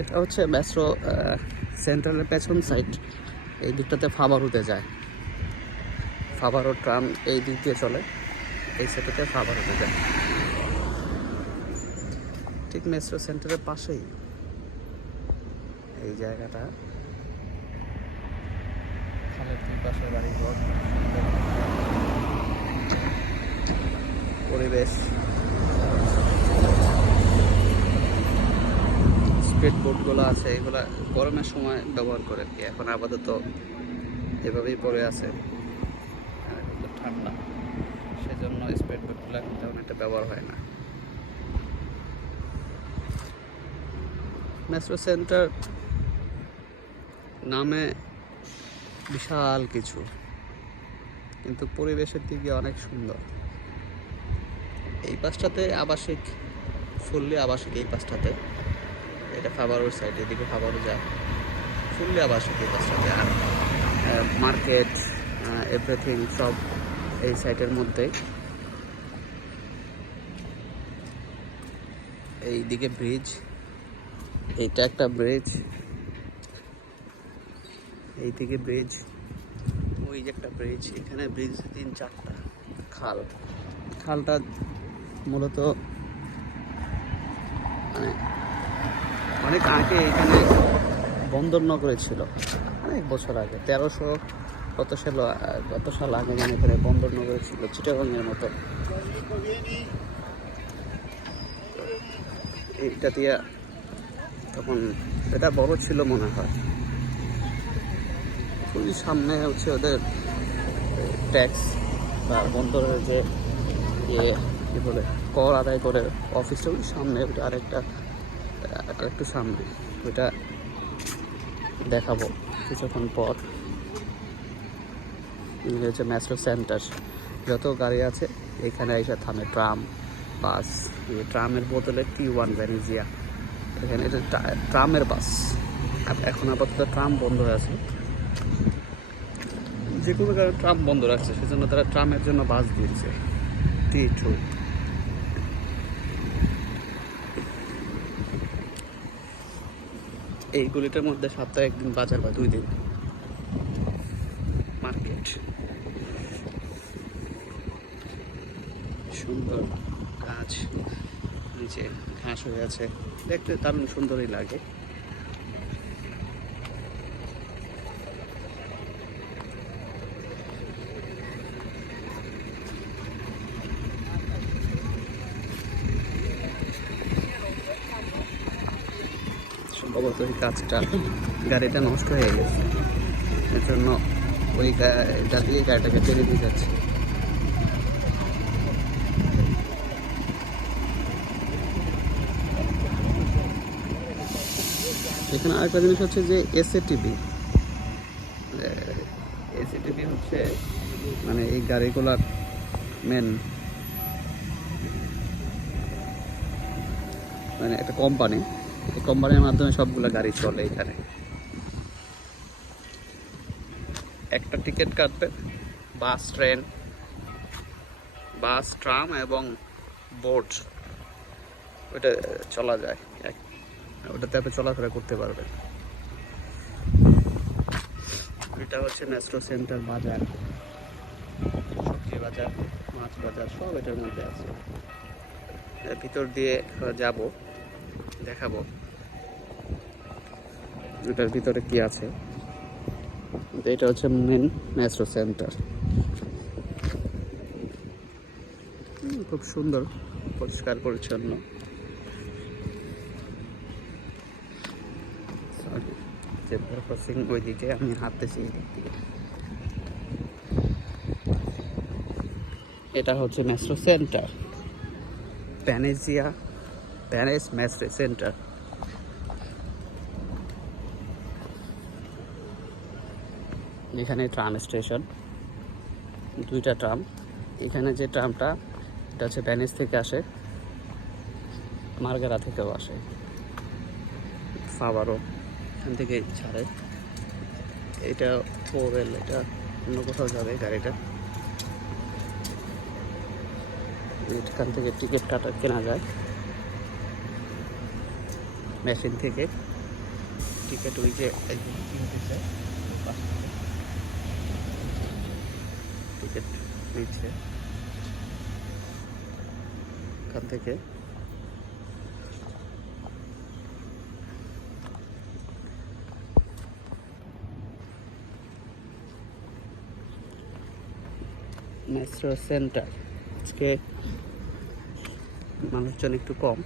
এটা হচ্ছে মেট্রো সেন্ট্রালের পেছন সাইড। এই দিকটাতে ফাবারুতে যায়, ফাবারু ট্রাম এই দিক দিয়ে চলে, এই সাইডটাতে ফাবারুতে যায়। ঠিক মেট্রো সেন্টারের পাশেই এই জায়গাটা। খালের দুই পাশে বাড়িঘর, পরিবেশ। স্পিড বোটগুলো আছে, এগুলো গরমের সময় ব্যবহার করে কি, এখন আপাতত এভাবেই পড়ে আছে। ঠান্ডা, সেজন্য স্পিড বোটগুলো এখন তেমন একটা ব্যবহার হয় না। মেট্রো সেন্টার নামে বিশাল কিছু, কিন্তু পরিবেশের দিকে অনেক সুন্দর। এই পাশটাতে আবাসিক, ফুললি আবাসিক এই পাশটাতে। এটা ফাবারুর সাইড, এদিকে ফাবারু যায়, ফুললি আবাসিক এই পাশটাতে। আর মার্কেট, এভরিথিং সব এই সাইটের মধ্যেই। এইদিকে ব্রিজ, এইটা একটা ব্রিজ, এইদিকে ব্রিজ, ওই যে একটা ব্রিজ, এখানে ব্রিজ 3-4টা। খালটা মূলত মানে অনেক আগে এখানে বন্দরনগরে ছিল, অনেক বছর আগে, 1300 কত সাল আগে যেন এখানে বন্দরনগরে ছিল, চিটাগংয়ের মতো। এইটা দিয়ে তখন এটা বড় ছিল মনে হয়। খুবই সামনে হচ্ছে ওদের ট্যাক্স বা বন্দরের যে ইয়ে কী বলে কর আদায় করে অফিসটা, ওই সামনে ওইটা আরেকটু সামনে। ওইটা দেখাবো কিছুক্ষণ পর। হচ্ছে মেট্রো সেন্টার, যত গাড়ি আছে এখানে এসে থামে। ট্রাম, বাস, ট্রামের বদলে T1 ভ্যানিজিয়া। এখানে এটা ট্রামের বাস। এখন আপাতত ট্রাম বন্ধ হয়ে আছে, যে কোনো কারণে ট্রাম বন্ধ রাখছে, সেজন্য তারা ট্রামের জন্য বাস দিয়েছে T2। এই গলিটার মধ্যে সপ্তাহে একদিন বাজার বা 2 দিন মার্কেট। সুন্দর গাছ, নিচে ঘাস হয়ে আছে, দেখতে দারুণ সুন্দরই লাগে। সম্ভবত এই কাজটা, গাড়িটা নষ্ট হয়ে গেছে, এজন্য ওই গাড়িটা দিয়ে গাড়িটাকে টেনে দিয়ে যাচ্ছে। এখানে আরেকটা জিনিস হচ্ছে যে এসএটিভি হচ্ছে মানে এই গাড়িগুলার মেন মানে একটা কোম্পানি। এই কোম্পানির মাধ্যমে সবগুলো গাড়ি চলে। এখানে একটা টিকিট কাটবে, বাস, ট্রেন, বাস, ট্রাম এবং বোট, ওইটা চলা যায়, ওটাতে আপনি চলাফেরা করতে পারবেন। এটা হচ্ছে মেট্রো সেন্টার বাজার, সবজি বাজার, মাছ বাজার সব এটার মধ্যে আছে। ভিতর দিয়ে যাব, দেখাবো এটার ভিতরে কি আছে। এটা হচ্ছে মেন মেট্রো সেন্টার, খুব সুন্দর, পরিষ্কার পরিচ্ছন্ন। জেব্রা ক্রসিং ওইদিকে, আমি হাঁটতেছি এই দিক থেকে। এটা হচ্ছে মেট্রো সেন্টার, প্যানেজ মেট্রো সেন্টার। এখানে ট্রাম স্টেশন, 2টা ট্রাম। এখানে যে ট্রামটা, এটা হচ্ছে প্যানেজ থেকে আসে, মার্গেরা থেকেও আসে, ফাবারো এখান থেকে ছাড়ে। এটা ফোরেল, এটা অন্য কোথাও যাবে গাড়িটা। এখান থেকে টিকিট কেনা যায়। মেশিন থেকে টিকিট ওই যে কিনতেছে, টিকিট নিচ্ছে এখান থেকে। মেট্রো সেন্টার আজকে মানুষজন একটু কম,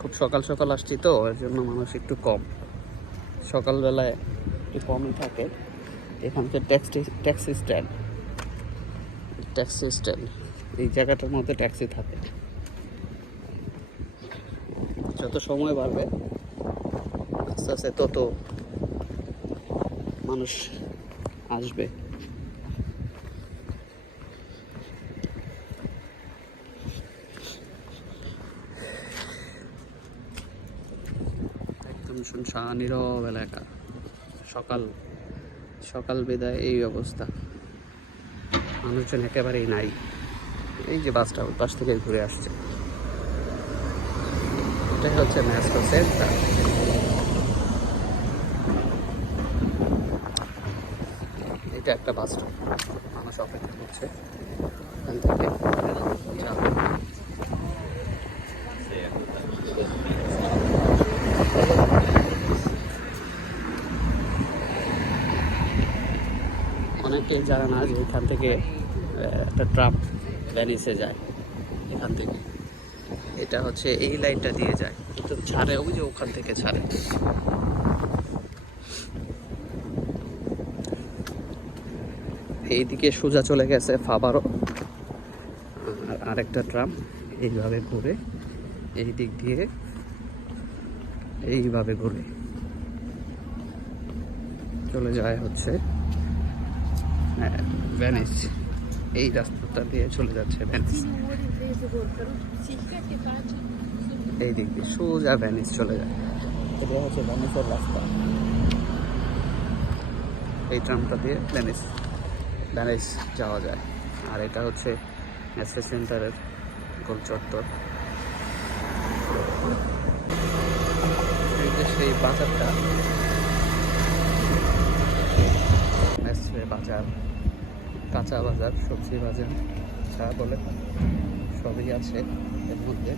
খুব সকাল সকাল আসছি তো এর জন্য মানুষ একটু কম, সকালবেলায় একটু কমই থাকে। এখানকার ট্যাক্সি স্ট্যান্ড এই জায়গাটার মধ্যে ট্যাক্সি থাকে। যত সময় বাড়বে আস্তে আস্তে তত মানুষ আসবে। একদম শুনশান নীরব এলাকা, সকাল বিদায় এই অবস্থা, মানুষজন একেবারেই নাই। এই যে বাসটা ওই পাশ থেকে ঘুরে আসছে, এটাই হচ্ছে মেট্রো সেন্টার। এটা একটা বাস স্টপ, মানুষ অপেক্ষা করছে এখান থেকে যাবে। অনেকে জানে না যে এখান থেকে একটা ট্রাম ভ্যানিসে যায় এখান থেকে। এটা হচ্ছে এই লাইনটা দিয়ে যায়, তো ছাড়ে ওই যে ওখান থেকে ছাড়ে। এইদিকে সোজা চলে গেছে ফাবারও, আর আরেকটা ট্রাম এইভাবে ঘুরে এই দিক দিয়ে এইভাবে ঘুরে চলে যায় হচ্ছে ভেনিস। এই রাস্তাটা দিয়ে চলে যাচ্ছে ভেনিস, এই দিক দিয়ে সোজা ভেনিস চলে যায়। এটা হচ্ছে ভেনিসের রাস্তা, এই ট্রামটা দিয়ে ভেনিস যাওয়া যায়। আর এটা হচ্ছে মেট্রো সেন্টারের গোল চত্বর। এই যে সেই বাজারটা, মেট্রো বাজার, কাঁচা বাজার, সবজি বাজার যা বলে সবই আছে এর মধ্যে।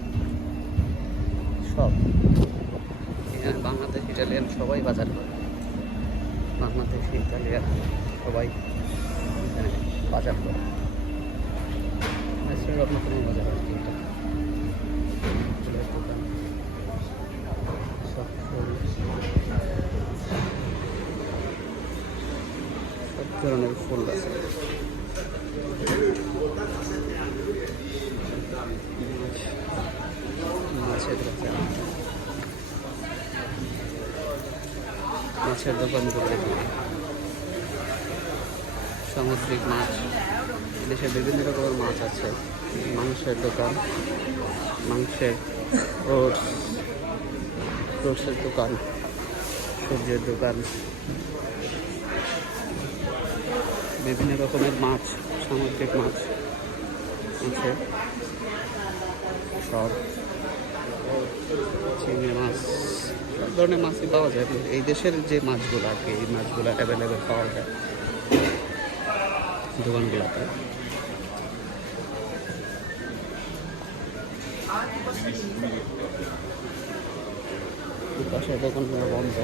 সব এখানে বাংলাদেশ ইটালিয়ান সবাই বাজার করে, বাংলাদেশি ইটালিয়ান সবাই এখানে বাজার করে। মেট্রোর অন্যতম বাজার আর কি এটা। ফুলের দোকান, সব ধরনের ফুল আছে। মাছের দোকানগুলো, সামুদ্রিক মাছ, দেশে বিভিন্ন রকমের মাছ আছে। মাংসের দোকান, ফ্রুটসের দোকান, সবজির দোকান, বিভিন্ন রকমের মাছ, সামুদ্রিক মাছ আছে সব। চিংড়ি মাছ, সব ধরনের মাছই পাওয়া যায়। এই দেশের যে মাছগুলো আর কি, এই মাছগুলো অ্যাভেলেবেল পাওয়া যায় দোকানগুলোতে। পাশের দোকানগুলো বন্ধ,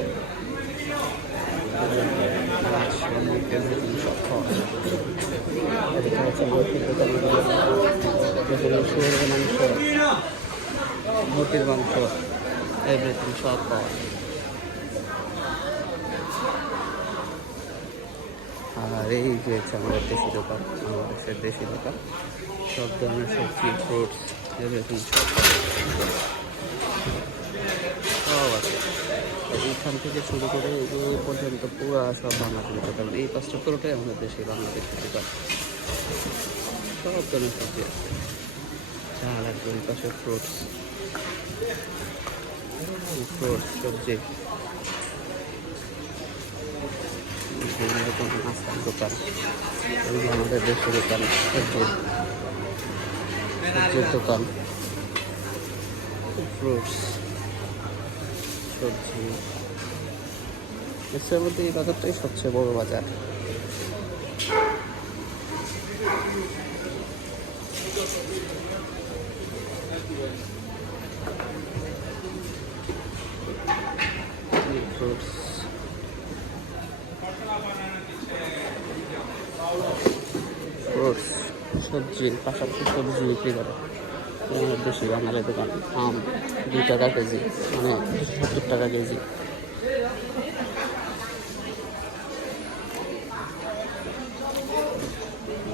মাছ সব খাওয়া। এদিকে হচ্ছে মাংসের দোকানগুলো, শুয়োরের মাংস, মুরগির মাংস, এভরিথিং সব পাওয়া যায়। আর এই যে আমাদের দেশি দোকান, বাংলাদেশের দেশি দোকান, সব ধরনের সবজি, ফ্রুটস, এভরিথিং সব আছে। এইখান থেকে শুরু করে এই পর্যন্ত পুরো সব বাংলাদেশের দোকান। এই পাঁচটা পুরোটাই আমাদের দেশে বাংলাদেশের দোকান, সব ধরনের সবজি আছে। চাল আর দুই পাশে ফ্রুটস, সবজি, বিভিন্ন রকম নাস্তার দোকান। এগুলো আমাদের দেশের দোকান, সবজির দোকান, ফ্রুটস, সবজি। এর মধ্যে এই বাজারটাই সবচেয়ে বড় বাজার। ফ্রুটস, ফ্রুটস, সবজির পাশাপাশি সবজি বিক্রি করে বেশি বাঙালি দোকান। আম 2 টাকা কেজি, মানে 270 টাকা কেজি।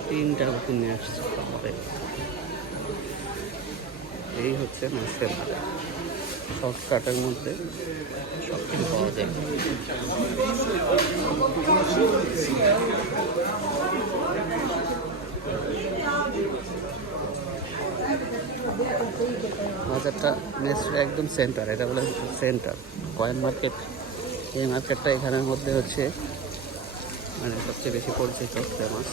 তিনটা নতুন নিয়ে আসছে আমাদের। এই হচ্ছে মাছের বাজার, শর্টকাটের মধ্যে সব কিছু পাওয়া যায়। বাজারটা মেসের একদম সেন্টার, এটা বলে সেন্টার কয়েন মার্কেট। এই মার্কেটটা এখানের মধ্যে হচ্ছে মানে সবচেয়ে বেশি পরিচিত, ফেমাস।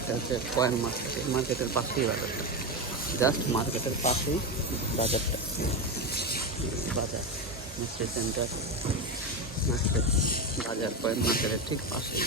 এটা হচ্ছে কয়েন মার্কেট। এই মার্কেটের পাশেই বাজারটা, জাস্ট মার্কেটের পাশেই বাজারটা। বাজার মিস্ট্রি সেন্টার মার্কেট, বাজার কয়েন মার্কেটের ঠিক পাশেই।